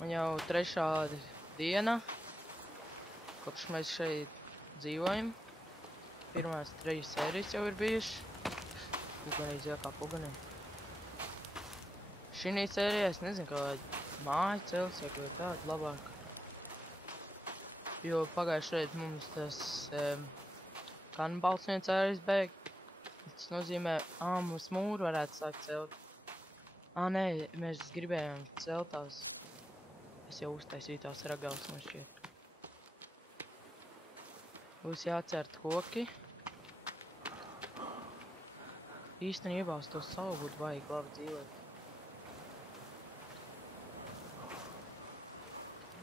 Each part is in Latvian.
Man jau trešā diena, kopš mēs šeit dzīvojam. Pirmās 3 sērijas jau ir bijušas. Puganī zil kā puganī. Šī sērijā es nezinu, kā māja cels vai kaut tādu labāk. Jo pagājušajā mums tas kanibāls viens sērijas beig. Tas nozīmē, mums mūru varētu sākt celt. Nē, mēs gribējām celt tās. Es jau uztaisīju tās ragavas, man šķiet. Būs jācert koki. Īstenībā uz to savu būtu vajag labi dzīvot.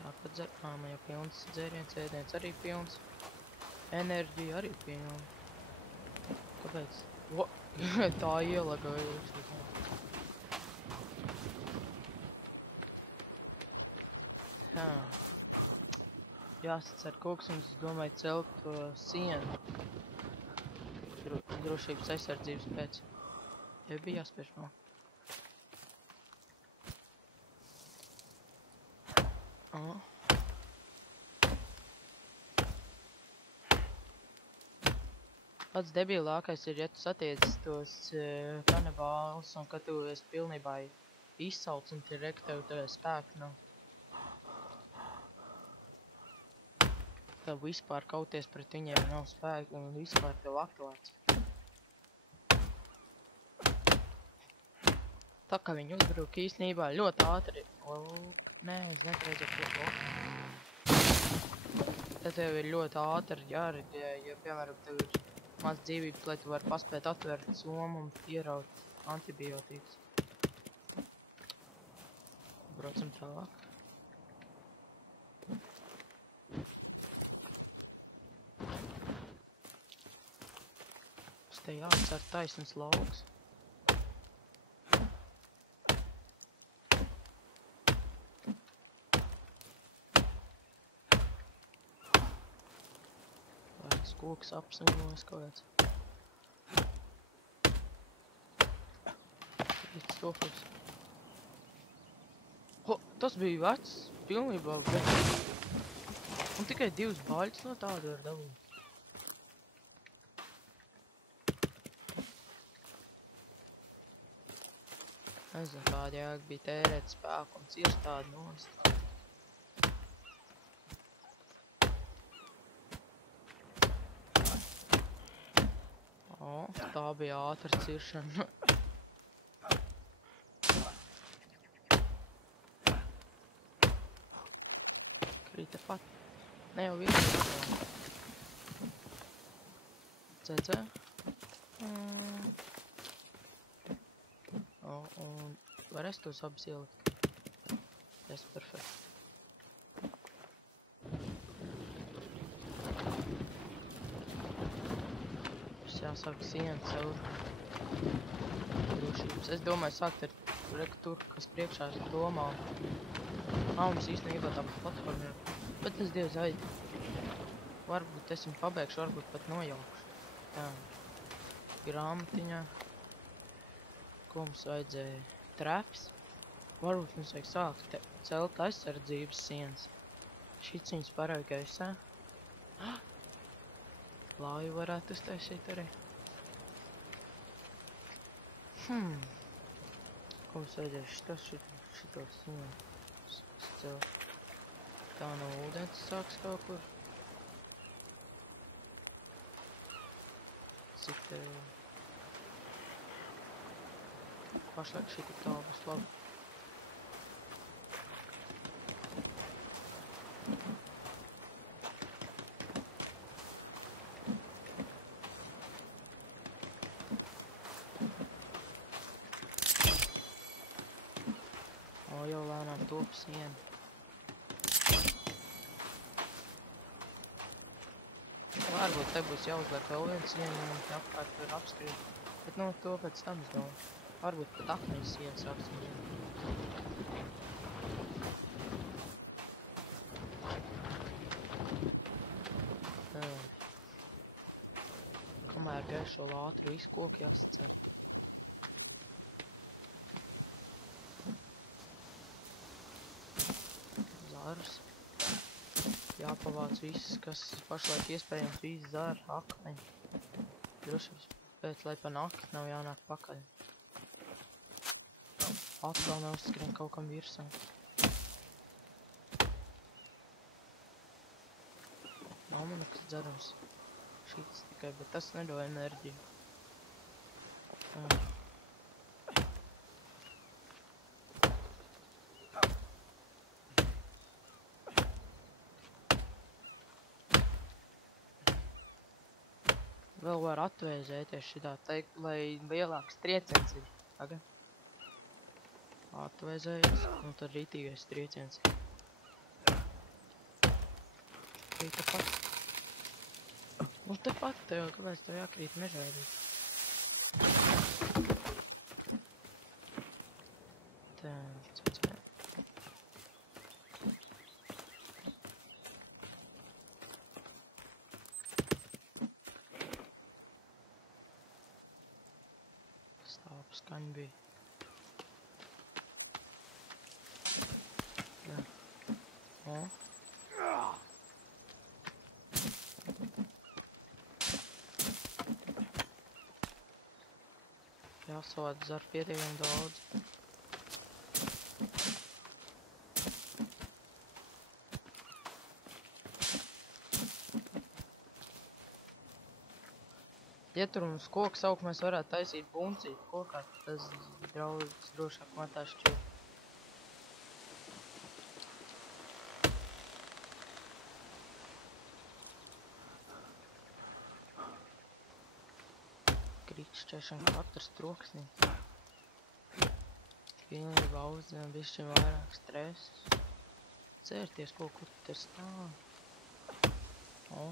Tāpat dzer... man jau pilns dzēriens, ēdiens arī pilns. Enerģija arī pilna. Kāpēc? Tā ielagājas. Jāsacer koks un es domāju celt to sienu. Drošības aizsardzības pēc. Jau bija jāspēš vēl. Pats debilākais ir, ja tu satiec tos kanibālus un kad tu esi pilnībā izsauc un tev spēku nav. Tev vispār kauties pret viņiem nav spēku un vispār tev aktuāts. Tā kā viņi uzbruk īstenībā ļoti ātri. Nē, es netredzēju to. Tad tev ir ļoti ātri jāreģē, ja piemēram tev ir maz dzīvības, lai tu vari paspēt atvērt somu un ieraut antibiotikas. Braucam tālāk. Te jāatcer taisnas lauks. Vairs koks apsaņojas kaut kāds. Pēc stofus. Tas bija vecs, pilnībā vecs. Un tikai 2 baļķis no tāda var dabūt. Nezinu, kāda jēga bija tērēt spēku un cirst tādu nost. Tā bija ātra ciršana. Krīta pat. Ne jau visu. CC. Un var es tos abas ielikt? Tas ir perfekti. Mums jāsāk sienu caur drošības. Es domāju sākt ar tur, kas priekšā ir domā. Mums īstenībā tā platforma ir. Bet es Dievs aidi. Varbūt es viņu pabeigšu, varbūt pat nojaukšu. Tā. Grāmatiņā. Ko mums vajadzēja? Traps. Varbūt mums vajag sākt celt aizsardzības sienas. Šits viņas parauj gaisā. Lāju varētu uztaisīt arī. Ko mums vajadzēja šitos sienas celt? Tā no ūdens sāks kaut kur. Cik tev... Pašlaik šī tik tālu būs labi. Jau lēnām top siena. Varbūt te būs jāuzliek vēl viens siena un apkārt var apskrīt. Bet no to pēc tam es domāju. Varbūt pat akmeņas siena sāksim. Kamēr gaišo ātru visu koku jāsacer. Jāpavāc viss, kas pašlaik iespējams, viss zāra, akmeņi. Droši pēc, lai pa nakti nav jānāk pakaļ. Atkal neuzskrien kaut kam virsā. Nav man nekas dzerams. Šīts tikai, bet tas nedod enerģiju. Vēl var atvēzēties šitā teikt, lai lielāks trieciens ir. Tagad. Atvēzējies, un tad rītīgais trieciens. Arī tepat. Nu tepat tev, kāpēc tev jākrīt mežā arī? Tā, cecē. Stāp skaņa bija. Jā. O. Jāsavāc ar pietiekami daudz. Ja tur mums koks aug, mēs varētu taisīt buncīt kokā, tas draudz drošāk matā šķiet. Krikšķēšana katrs troksnī. Pilnībā uzdevām bišķi vairāk stresa. Cērties kaut kur te stāv. O.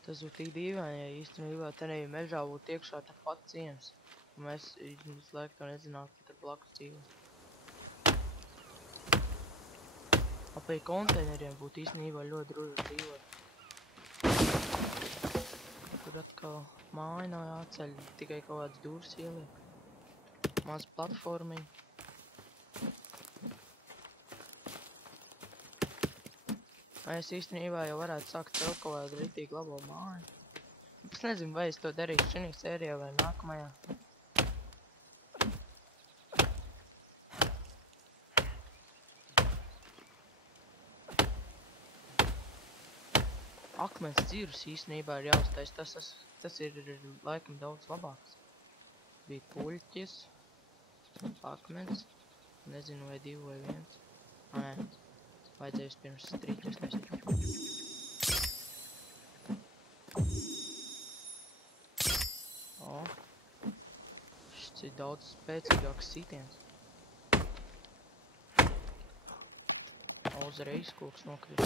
Tas būtu tik dīvaini, ja īstenībā te nebija mežā būtu iekšā tepat ciems. Un mēs visu laiku to nezinātu, ka te blakus dzīvo. Apēj konteineriem būtu īstenībā ļoti droši dzīvot. Tur atkal māja nav jāceļ, tikai kaut kāds dūrs ieliek. Maz platformiņu. Es īstenībā jau varētu sākt celt kaut kādu ritīgi labo māju. Es nezinu, vai es to darīšu šinī sērijā vai nākamajā. Akmens dzirus īstenībā ir jāuztais, tas ir laikam daudz labāks. Bija puļķis, akmens, nezinu vai 2 vai 1. Nē, vajadzēja pirms strīķus nesīt. O, šis ir daudz spēcīgāks sitiens. Uzreiz koks nokrīt.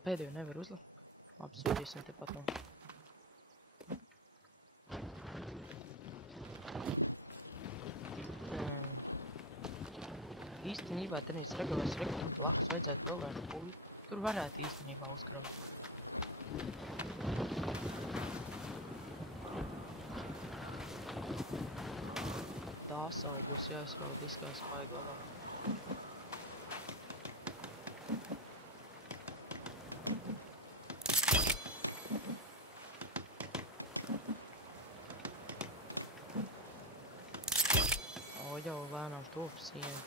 Pēdējo nevar uzlikt. Labi, sūtīsim tepat no. Īstenībā tenīs regulēs rektum blakus vajadzētu vēl vērst puļu. Tur varētu īstenībā uzkraut. Tā saugos jāizvēl diskās vajag labāk. Jau lēnām top sienu.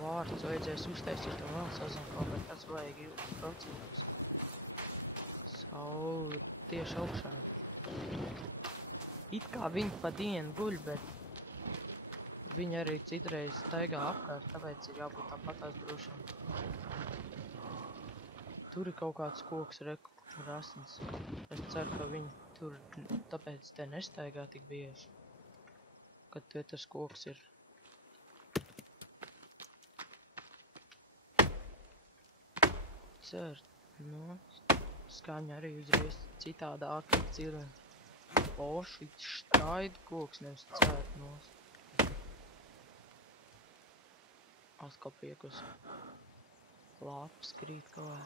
Vārds vajadzēs uztaisīt un vēl sazinu kaut kā tas vajag 20%. Saule tieši augšā. It kā viņi pa dienu guļ, bet viņi arī citreiz staigā apkārt, tāpēc ir jābūt tāpatās drošām. Tur ir kaut kāds koks rasns. Es ceru, ka viņi tur tāpēc te nestaigā tik bieži, kad te tas koks ir. Cert, nu, skaņa arī uzreiz citādāk ir. O, šit štaid koks nevis cert nos. Atkal piekus. Lapas krīt kaut kā.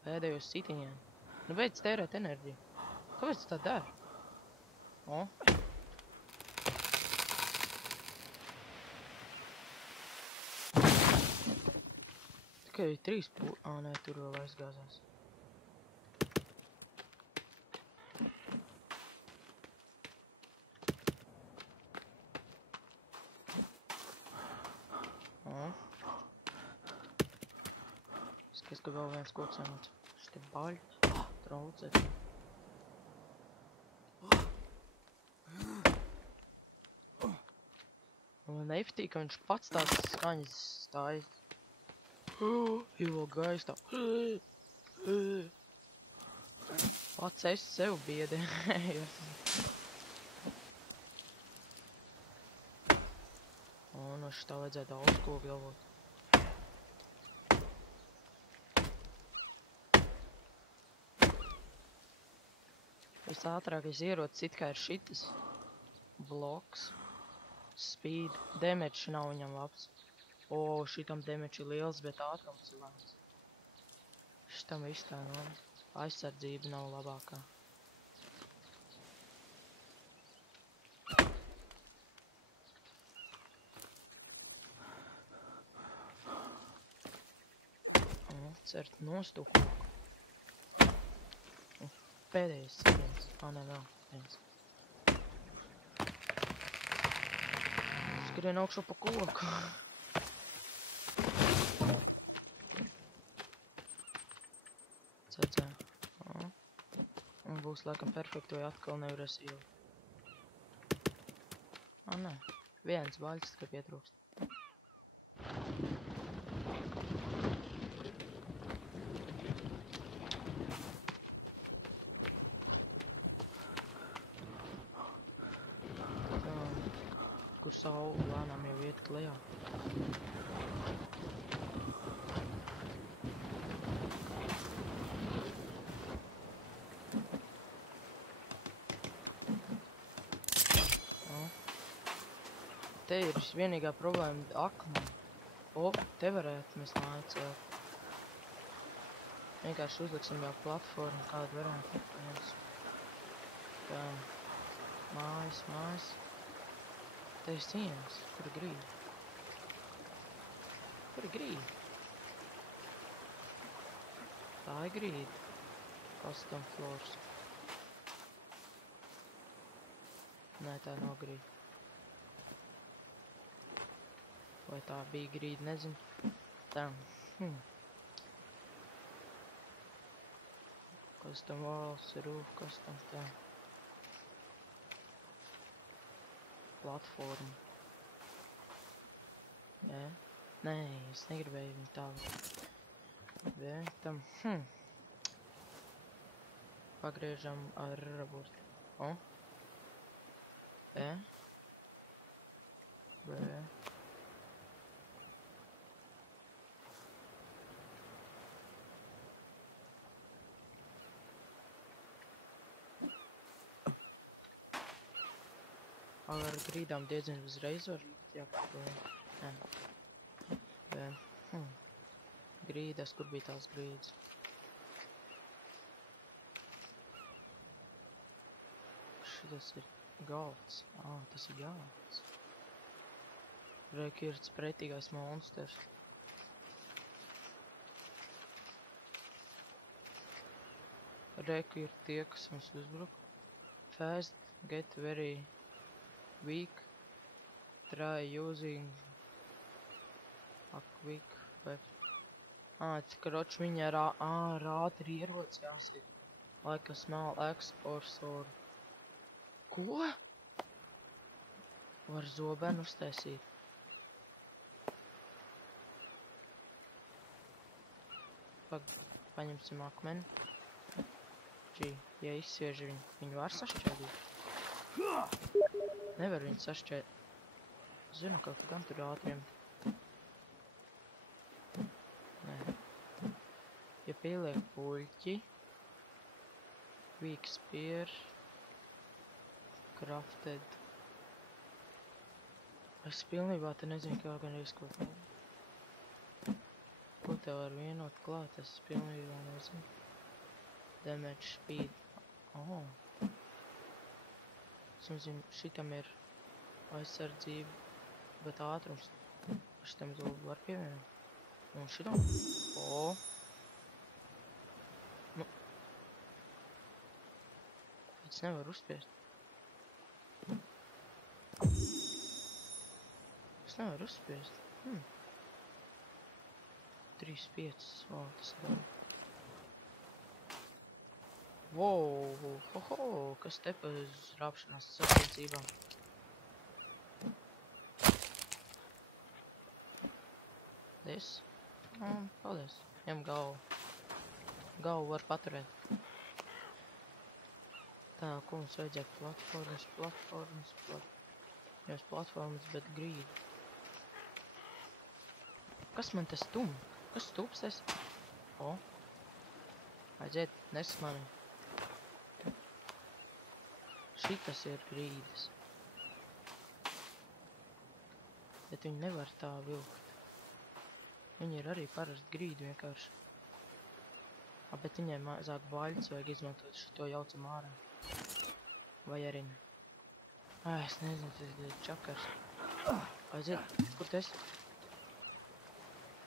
Pēdējos sitiņiem. Nu beidz tērēt enerģiju. Kāpēc tu tā dari? O? Tikai 3 Ā, nē, tur vēl aizgāzās. O? Skaties, ka vēl viens koks jānāc. Šitie baļķi. Traucēt. Man nepatīk, ka viņš pats tās skaņas stājas. Ilo gaistā. Pats es sev biedējos. O, no šitā vajadzēja daudz ko galvot. Visātrākais ierocis it kā ir šitas. Bloks. Speed. Damage nav viņam labs. O, šitam damage ir liels, bet ātrums ir labs. Šitam viss tā nav. Aizsardzība nav labākā. O, cert nostuku. Pēdējais viens. Ā, ne, vēl viens. Skrien augšu pa koku. Cedzē. Un būs laikam perfekti, vai atkal nevarēs ielikt. Ā, nē. Viens baļķis tikai pietrūkst. Kur saule lēnām jau iet klejā. Te ir vienīgā problēma akmeņi. O, te varētu mēs māju celt. Vienkārši uzliksim jau platformu, kādu varētu. Tā. Mājas. Te ir sienas, kur ir grīda? Kur ir grīda? Tā ir grīda. Custom floors. Nē, tā nav grīda. Vai tā bija grīda, nezinu. Tā. Custom walls, roof, custom tā. Platforma. Jā. Nē, es negribēju viņu tādu. Bet tam, Pagriežam ar burti. O. E. B. Ar grīdām diezgan uzreiz var likt, jā, nē. Grīdas, kur bija tās grīdas? Šitas ir galds. Ā, tas ir galds. Reki ir spretīgais monsters. Reki ir tie, kas mums uzbruk. Fast, get very weak, try using a quick weapon. Karoč viņa ar ātri ieroci jāsit. Like a small axe or sword. Ko? Var zobenu uztaisīt. Paņemsim akmeni. Ja izsviež viņu var sašķēdīt. Nevar viņu sašķēt. Zinu, kaut kā gan tur ātriem. Nē. Ja pieliek puļķi, Weak spear. Crafted. Es pilnībā te nezinu, kā gan izkot. Ko tev var vienot klāt, es pilnībā nezinu. Damage speed. Oh. Es nezinu, šitam ir aizsardzība, bet ātrums. Šitam zulu var pievienot. Un šitam. O. Nu. Viņš nevar uzspiest. Es nevaru uzspiest. 3-5. O, tas ir labi. Wow, hoho, kas te pa rāpšanās sacensībām? This? Paldies. Ņem galvu. Galvu var paturēt. Tā, ko mums vajadzētu? Platformas. Nevis platformas, bet grīdi. Kas man tas stum? Kas stups es? O. Aiziet, nes mani. Šitas ir grīdas. Bet viņi nevar tā vilkt. Viņi ir arī parasti grīdi vienkārši. Bet viņai mazāk baļķis vajag izmantot šito jaucam ārā. Vai arī ne. Es nezinu, tas ir čakars. Aiziet, kur tu esi?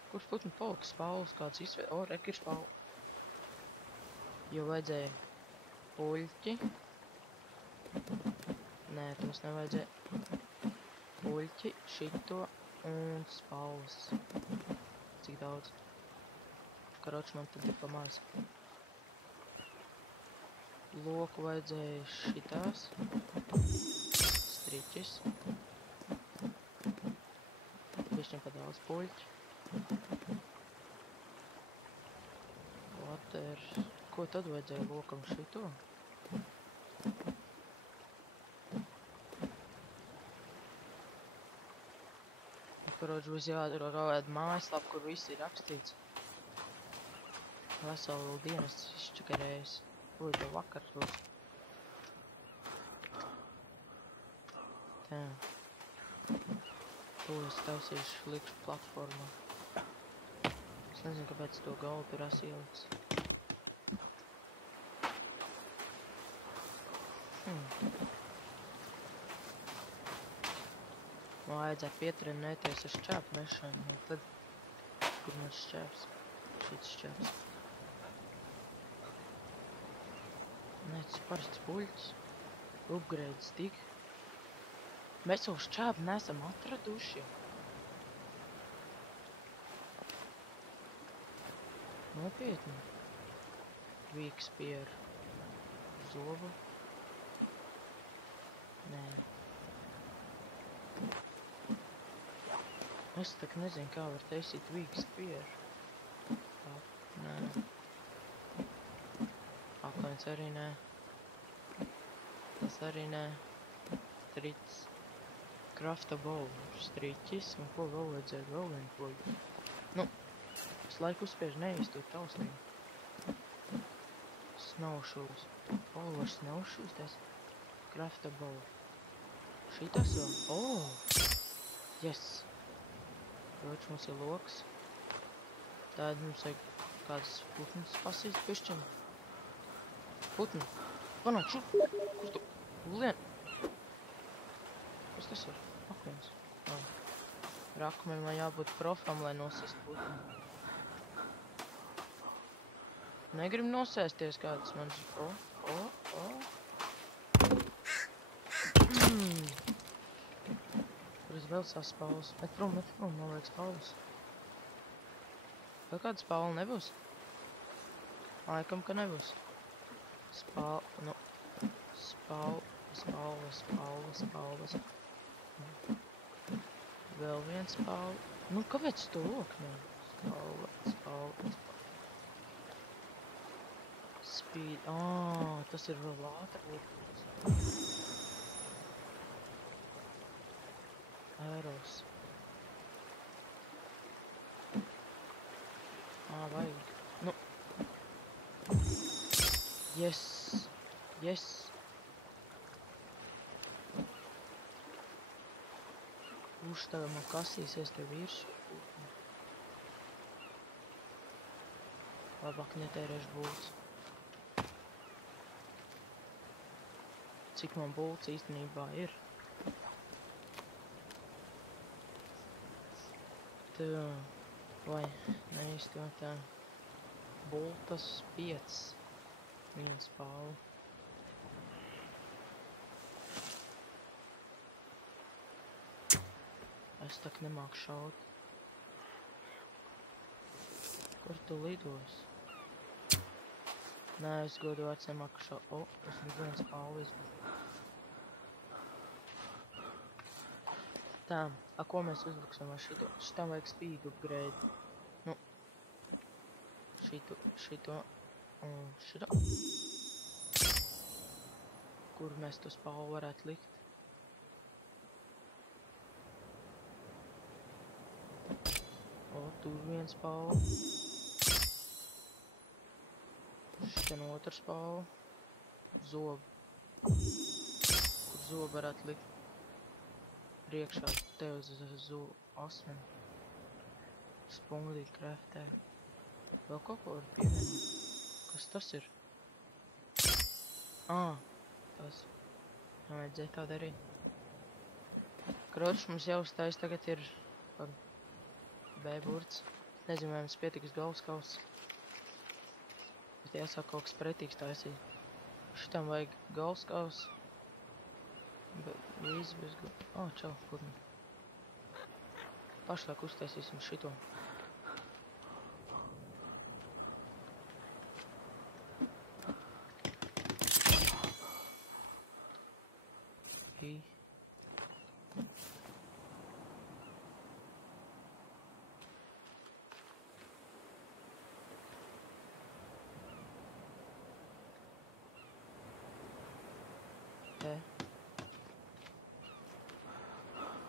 Kurš putnu polks? Spaulis kāds izvēl? O, rek ir spauli. Jo vajadzēja puļķi. Nē, tos nevajadzēja. Puļķi, šito un spaulis. Cik daudz? Karoč, man tad ir pa maz. Loku vajadzēja šitās. Striķis. Bišķiņ pa daudz puļķi. Water. Ko tad vajadzēja lokam šito? Karoč, būs jādara kaut kāda mājaslapa, kur viss ir rakstīts. Veselu dienas izčakarējis. Lūdzu, jau vakar būs. Tā. To es taisīšu likšu platformā. Es nezinu, kāpēc to galvu tur esmu ielicis. Man vajadzētu pietrenēties ar šķēpu mešanu, un tad, kur man šķēps? Šits šķēps. Nē, tas parasts puļķis. Upgrades tik. Mēs savu šķēpu nesam atraduši. Nopietni. Weak spear. Zobu. Nē. Es tak nezinu, kā var taisīt weak spear. Nē. Akmens arī nē. Tas arī nē. Strits. Crafta bow. Striķis. Un ko vēl vajadzēja? Vēl vien puļu. Nu. Es laiku uzspiežu neiztūt tausnību. Snowshoes. Vairs snowshoes tas. Crafta bow. Šitas vēl? Yes. Roč, mums ir loks. Tāda mums vajag kādas putnas pasīt pišķiņu. Putni. Panāk šur. Kur tu? Lien. Kas tas ir? Akmens. Ar akmeni man jābūt profam, lai nosist putni. Negrib nosēsties kādas manas. Kur es vēl saspaulis. Met prom, man vajag spaulis. Vēl kāda spaula nebūs? Laikam, ka nebūs. Spaules. Vēl viens spauli. Nu, kāpēc tu loku ne? Spaula. Speed. Tas ir vēl ātri. Airos. Vajag. Nu. Yes. Yes! Kurš tagad man kasīsies te virsū? Labāk netērēšu bults. Cik man bults īstenībā ir? Tā, vai neīsti tā. Bultas 5. 1 pāli. Es tak nemāku šaut. Kur tu lidos? Nē, es godu vec nemāku šaut. O, es neviens pāli izbūru. Tā, a ko mēs uzbruksim ar šito? Šitam vajag speed upgrade. Nu. Šito. Un šito. Kur mēs to spālu varētu likt? O, tur viens pāli. Šitien otrs pāli. Zobu. Kur zobu varētu likt priekšā tev uz zobu asmeni. Spungdīt kraftē. Vēl kaut ko var pievienot. Kas tas ir? Tas. Nevajadzēja tā darīt. Kroč, mums jāuztais tagad ir B-burts. Nezinu, vai mums pietiks galvaskauss. Bet jāsāk kaut kas pretīgs taisīt. Šitam vajag galvaskauss. Vīzi bez čau, kur man? Pašlaik uztaisīsim šito. Te.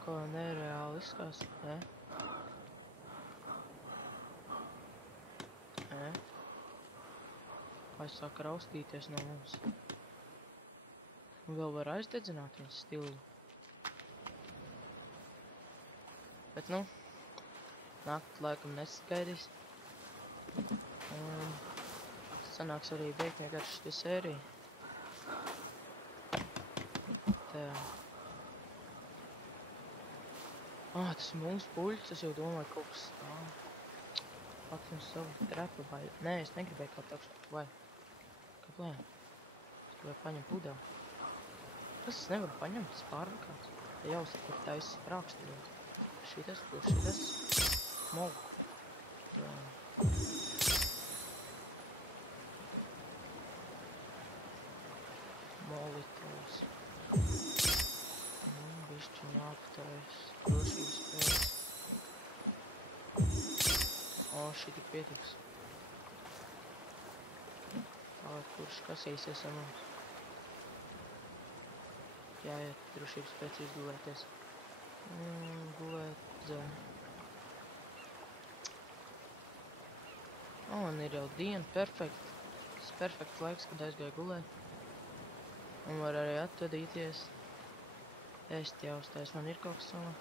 Ko nereāli izskās? Ne? Ne? Vai sāk raustīties no mums? Un vēl var aizdedzināt viņas stilu. Bet nu, nakt laikam nesagaidīs. Un sanāks arī beigt vienkārši šī sērija. Tā. Tas mūsu puļs, es jau domāju kaut kas tā. Pats mums savu trepu vai... Nē, es negribēju kāpt augšā. Vai? Kāpēc? Es gribēju paņemt pudeli. Kas es nevaru paņemt? Tas pārvakāts. Ja jāuzsaka, kur taisas prākstījums. Šitas, kur šitas? Mogu. Jā. Molitovs. Bišķi jāaptarais. Drošības pēc. Šī tik pietiks. Tālāk, kurš kasīsies ar mums? Jāiet drošības pēc izgulēties. Gulēt zem. Un ir jau diena, perfekt. Tas perfekts laiks, kad aizgāju gulēt. Un var arī atvadīties. Ēst jāuztais, man ir kaut kas somā.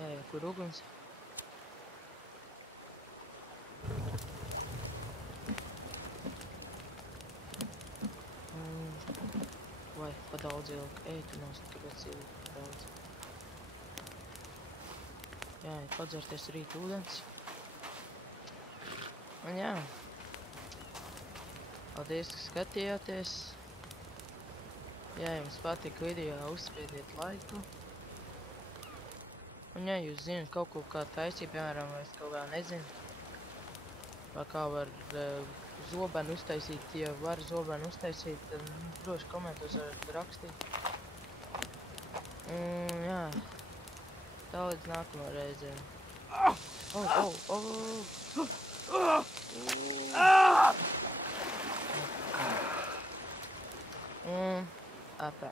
Jāiet, kur uguns. Vai, pa daudz ilgi. Tu nav tikāpēc ilgi daudz. Jāiet, padzerties rīt ūdens. Un jā. Paldies, ka skatījāties. Ja jums patika video, uzspiediet laiku. Un ja jūs zināt kaut ko kā taisīt, piemēram, vai es kaut kā nezinu, vai kā var zobenu uztaisīt, ja var zobenu uztaisīt, tad droši komentos varat rakstīt. Un jā, tā līdz nākamā reizē. Un atā.